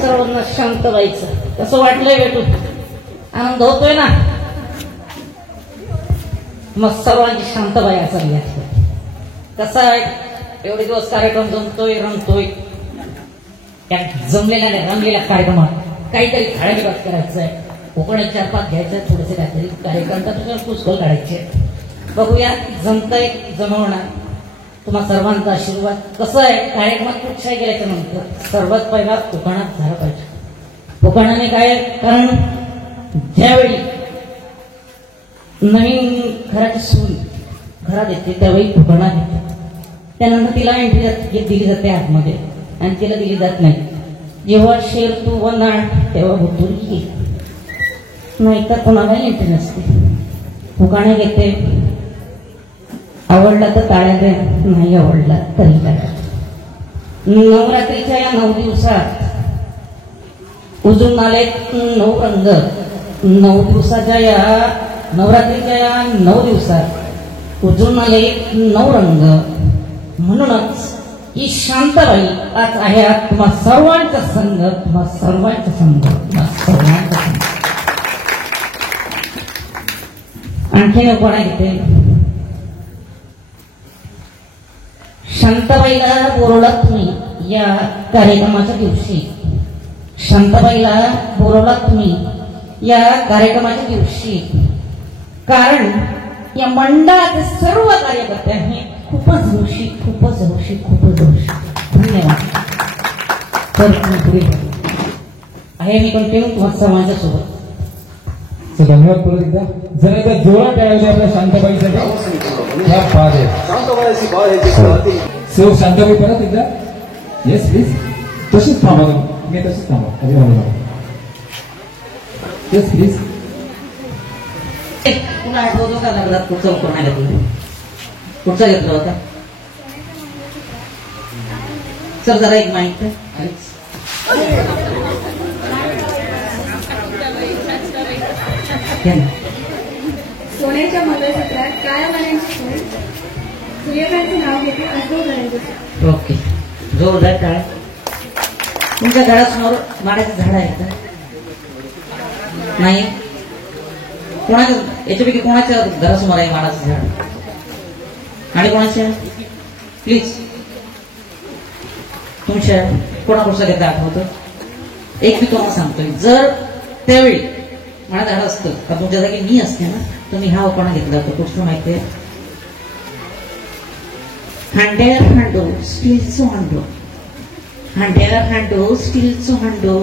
सर्वांना शांत व्हायचं कसं वाटलंय भेटून आनंद होतोय ना मग सर्वांची शांत व्हायचा कसं आहे एवढे दिवस कार्यक्रम जमतोय रमतोय त्या जमलेल्या रंगलेल्या कार्यक्रमात काहीतरी खाण्याची करायचं आहे कोकणात 4-5 घ्यायचं थोडेसे काहीतरी कार्यक्रम तर पुष्कळ काढायचे बघूया जमतंय जमवणार तुम्हा सर्वांचा आशीर्वाद कसं आहे कार्यक्रमात कुठच्याही गेल्याच्या नंतर सर्वात पहिला कोकणात झालं पाहिजे कोकणाने काय कारण ज्यावेळी नवीन घराची सून घरात येते त्यावेळी कोकणात येते त्यानंतर तिला एंट्री दिली जाते आतमध्ये आणि तिला दिली जात नाही जेव्हा शेर तू वनाळ तेव्हा भुतुरी येईल नाहीतर कोणालाही एंट्री नसते कोकणा घेते आवडला तर टाळ्या द्या नाही आवडला तरी टाळ्या नवरात्रीच्या या 9 दिवसात उजून आले 9 रंग 9 दिवसाच्या या नवरात्रीच्या या 9 दिवसात उजून आले 9 रंग म्हणूनच ही शांताबाई आज आहे तुम्हा सर्वांचा संघ तुम्हा सर्वांचा संघ सर्वांचा संघ आणखीन कोणा घेते शांताबाईला बोलवला तुम्ही या कार्यक्रमाच्या दिवशी शांताबाईला बोलवला तुम्ही या कार्यक्रमाच्या दिवशी कारण या मंडळाचे सर्व कार्यकर्ते हे खूपच हौशी धन्यवाद तर पुढे आहे मी कंटिन्यू तुम्हाला सर्वांच्या सोबत धन्यवाद परत एकदा जरा एकदा जोरात टाळ्या आपल्या शांताबाईसाठी ह्या बाद आहे सेव शांताबाई परत एकदा येस प्लीज तशीच थांबा मी तशीच थांबा अभी मला येस प्लीज तुला आठवतो का लग्नात कुठचा कोणा घेतला कुठचा घेतला होता सर जरा एक माहिती सोन्याच्या मंगळसूत्रात काळ्या मण्यांची सोय सूर्यकांतचे नाव घेते असं ओके जोरदार टाळ तुमच्या घरासमोर माडाचं झाड आहे का नाही कोणाच्या याच्यापैकी कोणाच्या घरासमोर आहे माडाचं झाड आणि कोणाच्या प्लीज तुमच्या कोणाकोणचा घेता आठवतं एक मी तुम्हाला सांगतोय जर त्यावेळी मला झाड असतं का तुमच्या जागी मी असते ना तर मी हा उपाणा घेतला होता कुठचं माहितीये हांड्यावर हांडो स्टीलचं हांडो हांड्यावर हांडो स्टीलचं हांडो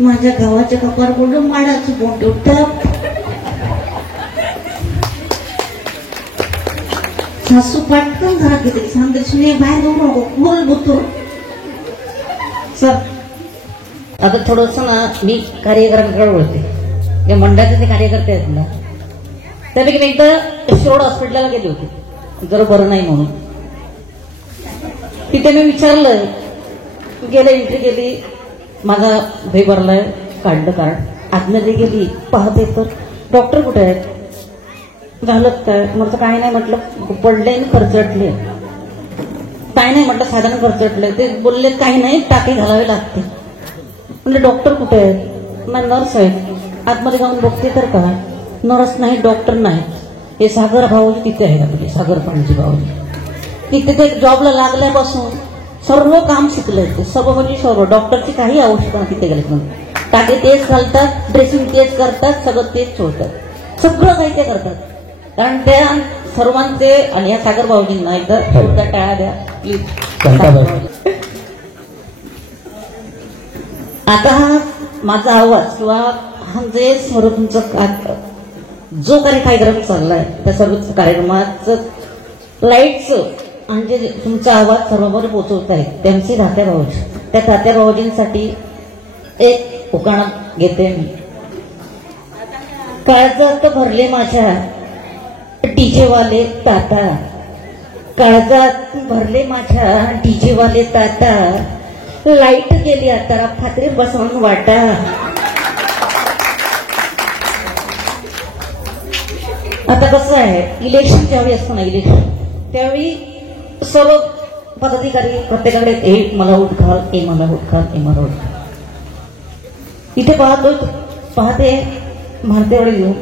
माझ्या गावाच्या कपार बोललो माडाचं बोंडो टप सासू पाटकन घरात घेतली सांगते सुने बाहेर जाऊ नको बोल बोलतो सर आता थोडस ना मी कार्यक्रमाकडे बोलते या मंडळाचे ते कार्यकर्ते आहेत ना त्यापैकी मी एकदा शिरोड हॉस्पिटलला गेली होती जर बरं नाही म्हणून तिथे मी विचारलं गेलं एंट्री केली माझा भाई भरलाय काढलं कार्ड आतमध्ये गेली पाहते तर डॉक्टर कुठे आहेत झालं काय म्हटलं काय नाही म्हटलं पडले खर्चटले काय नाही म्हटलं साधारण खर्चटले ते बोलले काही नाही टाके घालावे लागते म्हणजे डॉक्टर कुठे आहेत नाही नर्स आहे आतमध्ये जाऊन बघते तर का नर्स नाही डॉक्टर नाही हे सागर भाऊजी तिथे आहेत आपले सागर पांडजी भाऊजी तिथे ते जॉबला लागल्यापासून सर्व काम शिकले ते सर्व म्हणजे सर्व डॉक्टरची काही आवश्यकता तिथे गेले म्हणून टाके तेच घालतात ड्रेसिंग तेच करतात सगळं तेच सोडतात सगळं काही ते करतात कारण त्या सर्वांचे आणि या सागर भाऊजींना एकदा छोट्या टाळ्या द्या प्लीज आता हा माझा आवाज किंवा हा जे स्मृतींचं जो काही कार्यक्रम चाललाय त्या सर्व कार्यक्रमाचं लाईटचं म्हणजे तुमचा आवाज सर्वांवर पोहोचवत आहे त्यांचे तात्या भाऊजी. त्या तात्या भाऊजींसाठी एक उखाणा घेते मी. काळजात भरले माझ्या डीजेवाले ताता, काळजात भरले माझ्या डीजेवाले ताता, लाईट गेली आता फातरी बसवून वाटा. आता कसं आहे, इलेक्शन ज्यावेळी असतं ना, इलेक्शन त्यावेळी सर्व पदाधिकारी प्रत्येकाकडे हे मला वोट घाल, हे मला वोट घाल, हे मला वोट घाल. इथे पाहते भारतीय येऊन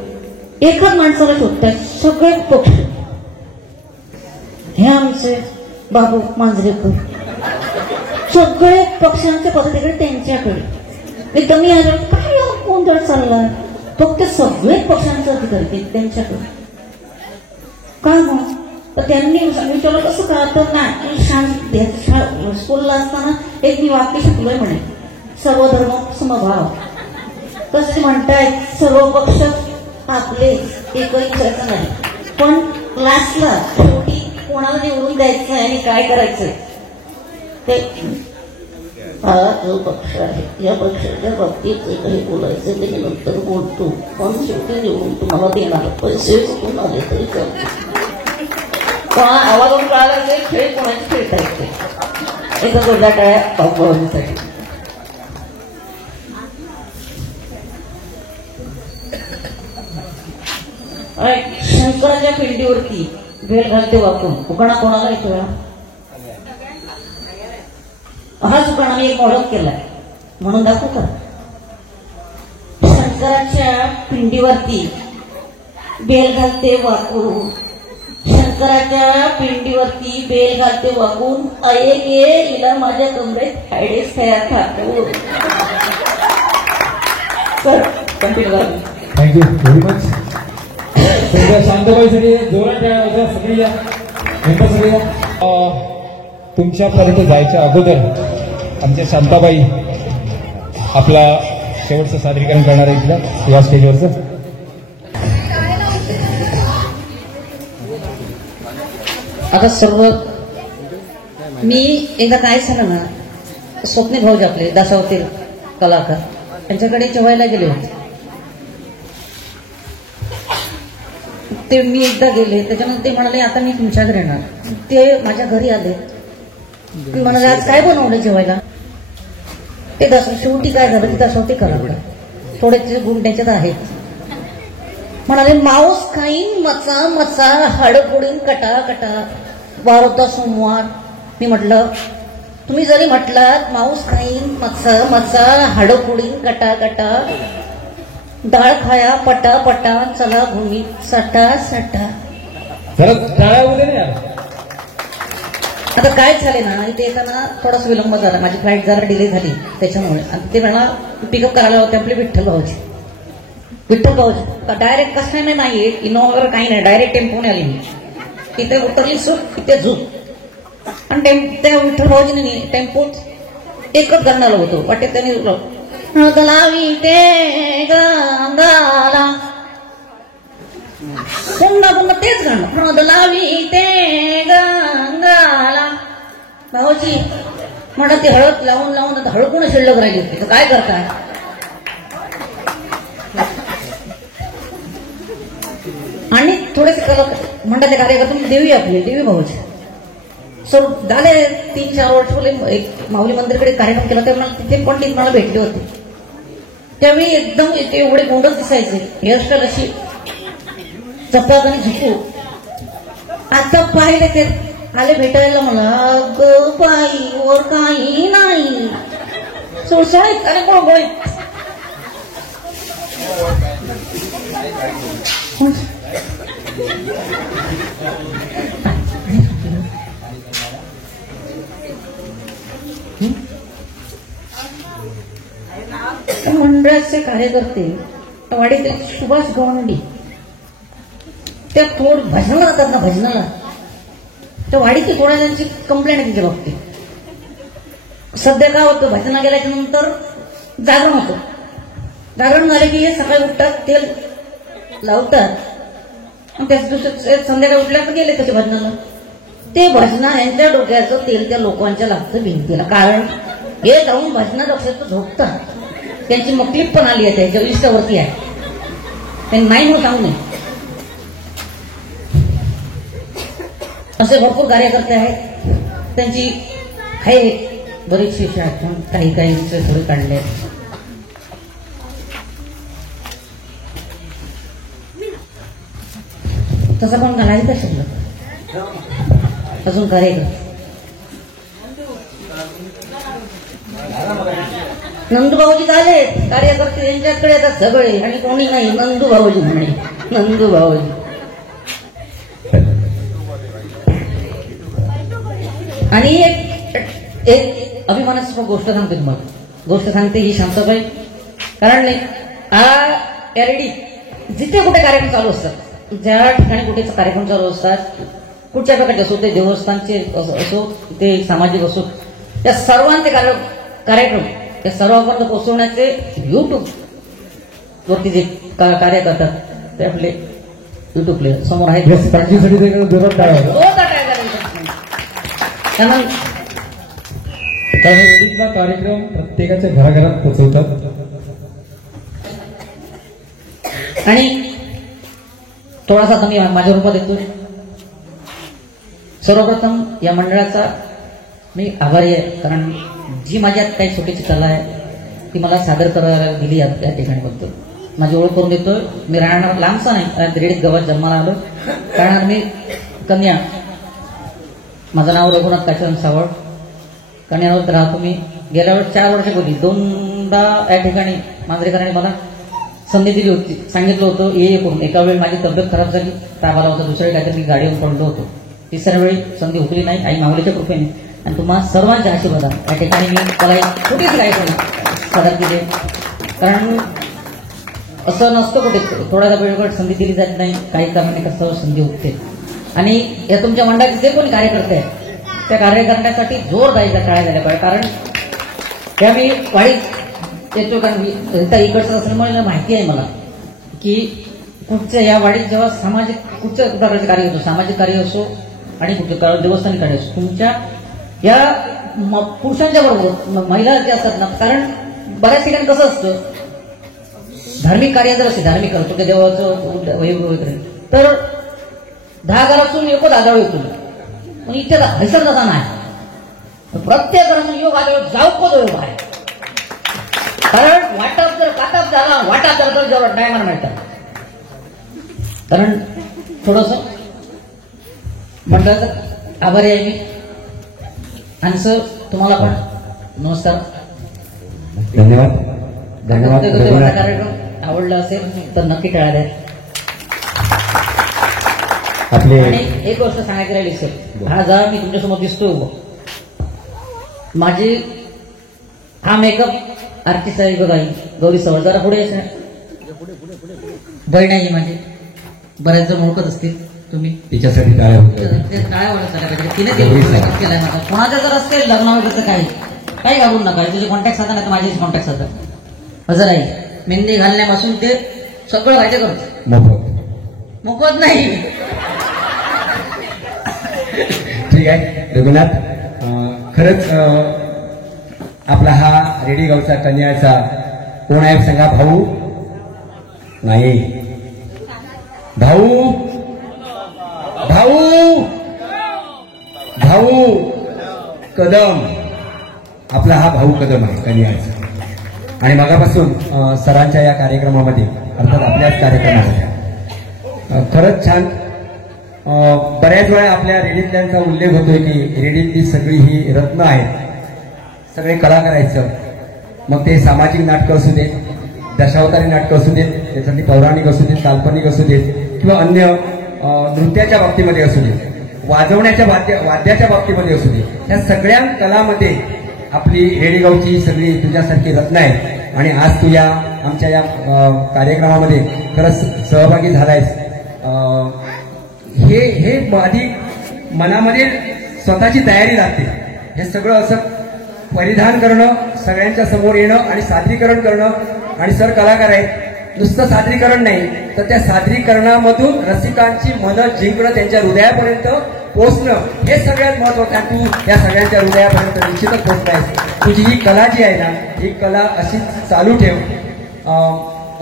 एकाच माणसाला शोधतात सगळे पक्ष. हे आमचे बाबू मांजरेकर, सगळे पक्षांचे पदाधिकारी त्यांच्याकडे. एकदम मी आलो, काय गोंधळ चालला, फक्त सगळे पक्षांचे अधिकारी त्यांच्याकडे. काय मग तर त्यांनी विचारलं कसं का, तर नाही स्कूलला असताना एक मी वाक्य शिकलोय म्हणे, सर्व धर्म समभाव. तसे म्हणताय सर्व पक्ष आपले, एकही विचारायचं नाही, पण क्लासला शेवटी कोणाला निवडून द्यायचं आणि काय करायचंय ते हा जो पक्ष आहे या पक्षाच्या बाबतीत एकही बोलायचं ते नंतर बोलतो, पण शेवटी निवडून तुम्हाला देणार पैसे कुठून आले तरी कोणा आवाजातून कळायला ते खेळ कोणाचे खेळता येते. एका जोडल्या टाळ्या पावसाळ्यासाठी. शंकराच्या पिंडीवरती भेल घालते वापरून उखाणा कोणाला येतो? हाच उखाणा मी एक मॉडेल केलाय म्हणून दाखवू का. शंकराच्या पिंडीवरती बेल घालते वाकून, शंकराच्या पिंडीवरती बेल घालते वाकून, अये गे हिला माझ्या कमरेत हायडेस तयार ठाकून. सर कंटिन्यू करा. Thank you very much. शांताबाईसाठी जोरात टाळ्या सगळी या, सगळी या. तुमच्यापर्यंत जायच्या अगोदर आमच्या शांताबाई आपला शेवटचं सादरीकरण करणार आहे इथलं या स्टेजवरचं. आता सर्व मी एकदा काय झालं ना, स्वप्नील भाऊजी आपले दासावतील कलाकार त्यांच्याकडे जेवायला गेले होते. ते मी एकदा गेले, त्याच्यानंतर ते म्हणाले आता मी तुमच्याकडे येणार. ते माझ्या घरी आले, मी म्हणाले आज काय बनवलं जेवायला. ते शेवटी काय झालं की दासावती कलाकार थोडेसे गुण त्याच्यात आहेत. म्हणाले मांस खाईन मचा मचा, हाड फोडीन कटा कटा, वार होता सोमवार. मी म्हटलं तुम्ही जरी म्हटलात मांस खाईन मचा मचा, हाड फोडीन कटा कटा, डाळ खाया पटा पटा, चला भूमी सटा सटा. आता काय झाले ना, इथे येताना थोडासा विलंब झाला, माझी फ्लाईट जरा डिले झाली त्याच्यामुळे. आणि ते म्हणा पिकअप करायला होते आपले विठ्ठल भाऊजी. विठ्ठल भाऊजी डायरेक्ट कसं काय नाही, इनोवा वगैरे काही नाही, डायरेक्ट टेम्पोने आली मी. तिथे उतरली सूट, तिथे झूप. आणि त्या विठ्ठल भाऊजीने टेम्पोत एकच गाणं आलं होतं वाटेत, त्यांनी लावी ते गंगाला, पुन्हा पुन्हा तेच गाणं, हळद लावी ते गंगाला. भाऊजी म्हणत ते हळद लावून लावून आता हळकून शिल्लक राहिली होती, तर काय करताय. आणि थोडेसे मंडळाचे कार्यकर्ते देवी आपली देवी भाऊजी सर झाले 3-4 वर्ष बोले एक माऊली मंदिरकडे कार्यक्रम केला, तर तिथे पंडित मला भेटले होते. त्यावेळी एकदम ते एवढे गोंडच दिसायचे, हेअरस्टाईल अशी चपात आणि झुकू. आता पाहिले ते आले भेटायला मला, ग बाई वर काही नाही सुळसाळीत आणि गोळगोळीत. मंडळाचे कार्यकर्ते वाडीतील सुभाष गवंडी त्या थोड भजनाला जातात ना, भजनाला त्या वाडीतील थोड्या त्यांची कंप्लेंट आहे तिच्या बाबतीत. सध्या काय होतं, भजना गेल्याच्या नंतर जागरण होतं, जागरण झाले की हे सकाळी उठतात, तेल लावतात आणि त्याच दिवशी संध्याकाळी उठल्या पण गेले त्याच्या भजनाला. ते भजना यांच्या डोक्याचं तेल त्या लोकांच्या लागतं भिंतीला. कारण हे जाऊन भजना डोक्याचं झोपतात. त्यांची मकलीफ पण आली आहे, त्याच्या इष्टावरती आहे, त्यांनी नाही म्हणून सांगू नये. असे भरपूर कार्यकर्ते आहेत, त्यांची आहे बरीचशी आठवण, काही थोडे काढले. तसं पण घालायचं शिकलं अजून कार्यकर्ते. नंदू भाऊजी झाले कार्यकर्ते, यांच्याकडे आता सगळे आणि कोणी नाही. नंदू भाऊजी म्हणे, नंदू भाऊजी. आणि एक अभिमानास्पद गोष्ट सांगते तुम्हाला. गोष्ट सांगते ही शांताबाई. कारण नाही एरडी जिथे कुठे कार्यक्रम चालू असतात, ज्या ठिकाणी कुठे कार्यक्रम चालू असतात, कुठच्या प्रकारचे असो, ते देवस्थानचे असो, ते सामाजिक असो, त्या सर्वांचे कार्यक्रम त्या सर्वांपर्यंत पोहोचवण्याचे युट्यूब वरती जे कार्य करतात ते आपले युट्यूब प्लेअर समोर आहेत. रेडिओचा कार्यक्रम प्रत्येकाच्या घराघरात पोहोचवतात. आणि थोडासा आता मी माझ्या रूपात येतो. सर्वप्रथम या मंडळाचा मी आभारी आहे, कारण जी माझ्यात काही छोटीशी कला आहे ती मला सादर करायला दिली या ठिकाणी बघतो. माझी ओळख करून देतो. मी राहणार लांबचा नाही, रेडीत गावात जन्माला आलो. कारण मी कन्या, माझं नाव रघुनाथ काशीराम सावळ, कन्यावर राहतो मी. गेल्या वेळेस 4 वर्षापूर्वी 2दा या ठिकाणी मांजरेकरांनी मला संधी दिली होती, सांगितलं होतं ये करून. एका वेळी माझी तब्येत खराब झाली, ताप आला होता, दुसऱ्या वेळी काहीतरी मी गाडीवर पडलो होतो. तिसऱ्या वेळी संधी हुकली नाही, आई माऊलीच्या कृपेने आणि तुम्हा सर्वांच्या आशीर्वादाने या ठिकाणी मी मला एक छोटीच गाय सादर केली. कारण असं नसतं कुठे, थोड्यादा वेळेवर संधी दिली जात नाही, काही कारणाने कसं संधी हुकते. आणि या तुमच्या मंडळाचे जे कोणी कार्यकर्ते आहेत त्या कार्य करण्यासाठी जोरदारीच्या टाळ्या झाल्या पाहिजे. कारण त्या मी वाढीत येतो, कारण रीता इकडचं असल्यामुळे मला माहिती आहे मला की कुठच्या या वाडीत जेव्हा सामाजिक कुठच्या प्रकारचे कार्य होतो, सामाजिक कार्य असो आणि कुठे देवस्थानी कार्य असो, तुमच्या या पुरुषांच्या बरोबर महिला ज्या असतात ना, कारण बऱ्याच ठिकाणी कसं असतं, धार्मिक कार्य जर असेल, धार्मिक करतो त्या देवाचं वगैरे, तर 10 घरातून एको आदळ येतो. पण इथे हैसर जाता नाही, प्रत्येक घरातून योग आदळ जाऊ को दो बाहेर. कारण वाटप जर काटप झाला, वाटप झाला तर जवळ टायमाला मिळतात. कारण थोडस मंडळाचं आभारी आहे मी. आणि सर तुम्हाला पण नमस्कार, धन्यवाद. धन्यवाद. कार्यक्रम आवडला असेल तर नक्की टाळा द्या. आपले आणि एक गोष्ट सांगायची राहिली सर, हा जा मी तुमच्यासमोर दिसतोय उभं, माझी हा मेकअप आरती साहेब बघा, गौरी सवळ जरा पुढे बहीण आहे माझी, बऱ्याच जण ओळखत असतील तुम्ही, तिच्यासाठी टाळ्या टाळ्या ओळख तिने केलाय माझा. कोणाच्या जर असते लग्न वगैरे काही घालून नका, तुझे कॉन्टॅक्ट साधा नाही तर माझेच कॉन्टॅक्ट साधा. हजर आहे मेहंदी घालण्यापासून ते सगळं काय करतो, मोफत नाही. ठीक आहे रघुनाथ, खरंच आपला हा रेडी गावचा कन्याचा कोण आहे सांगा? भाऊ नाही, भाऊ भाऊ भाऊ कदम, आपला हा भाऊ कदम आहे कन्याचा. आणि मगापासून सरांच्या या कार्यक्रमामध्ये, अर्थात आपल्याच कार्यक्रमामध्ये खरंच छान. बऱ्याच वेळा आपल्या रेडीतल्यांचा उल्लेख होतोय की रेडीतली सगळी ही रत्न आहेत, सगळे कलाकार आहेत सर. मग ते सामाजिक नाटकं असू देत, दशावतारी नाटकं असू देत, त्यासाठी पौराणिक असू देत, काल्पनिक असू देत, किंवा अन्य नृत्याच्या बाबतीमध्ये असू देत, वाजवण्याच्या वाद्याच्या बाबतीमध्ये असू दे, या सगळ्या कलामध्ये आपली रेडीगावची सगळी तुझ्यासारखी रत्न आहे. आणि आज तू या आमच्या या कार्यक्रमामध्ये खरंच सहभागी झालायस. हे आधी मनामध्ये स्वतःची तयारी लागते. हे सगळं असं परिधान करणं, सगळ्यांच्या समोर येणं आणि सादरीकरण करणं. आणि सर कलाकार आहेत, नुसतं सादरीकरण नाही तर त्या सादरीकरणामधून रसिकांची मनं जिंकणं, त्यांच्या हृदयापर्यंत पोहोचणं हे सगळ्यात महत्वाचं. आणि तू या सगळ्यांच्या हृदयापर्यंत निश्चितच पोहोचलायस. तुझी ही कला जी आहे ना, ही कला अशीच चालू ठेव,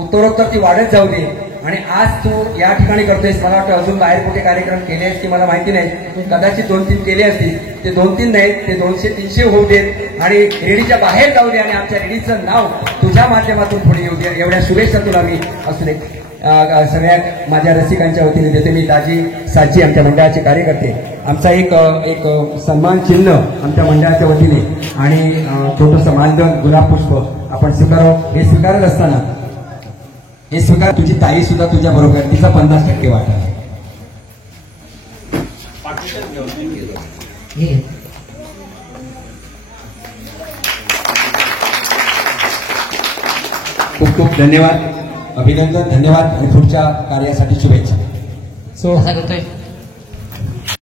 उत्तरोत्तर ती वाढत जाऊ दे. आणि आज तू या ठिकाणी करतोयस, मला वाटतं अजून बाहेर कुठे कार्यक्रम केले आहेत की मला माहिती नाही, कदाचित 2-3 केले असतील. ते 2-3 नाहीत, ते 200-300 होऊ देत आणि रेडीच्या बाहेर जाऊ दे आणि आमच्या रेडीचं नाव तुझ्या माध्यमातून पुढे येऊ दे. एवढ्या शुभेच्छा तुला मी असू दे सगळ्या माझ्या रसिकांच्या वतीने देते. मी दाजी साची, आमच्या मंडळाचे कार्यकर्ते, आमचा एक सन्मान चिन्ह आमच्या मंडळाच्या वतीने आणि छोटंसं मानधन गुलाब पुष्प आपण स्वीकारावं. हे स्वीकारत असताना हे स्वीकार तुझी ताई सुद्धा तुझ्या बरोबर, तिचा 50% वाटा आहे. खूप खूप धन्यवाद, अभिनंदन, धन्यवाद आणि पुढच्या कार्यासाठी शुभेच्छा. सो असा करतोय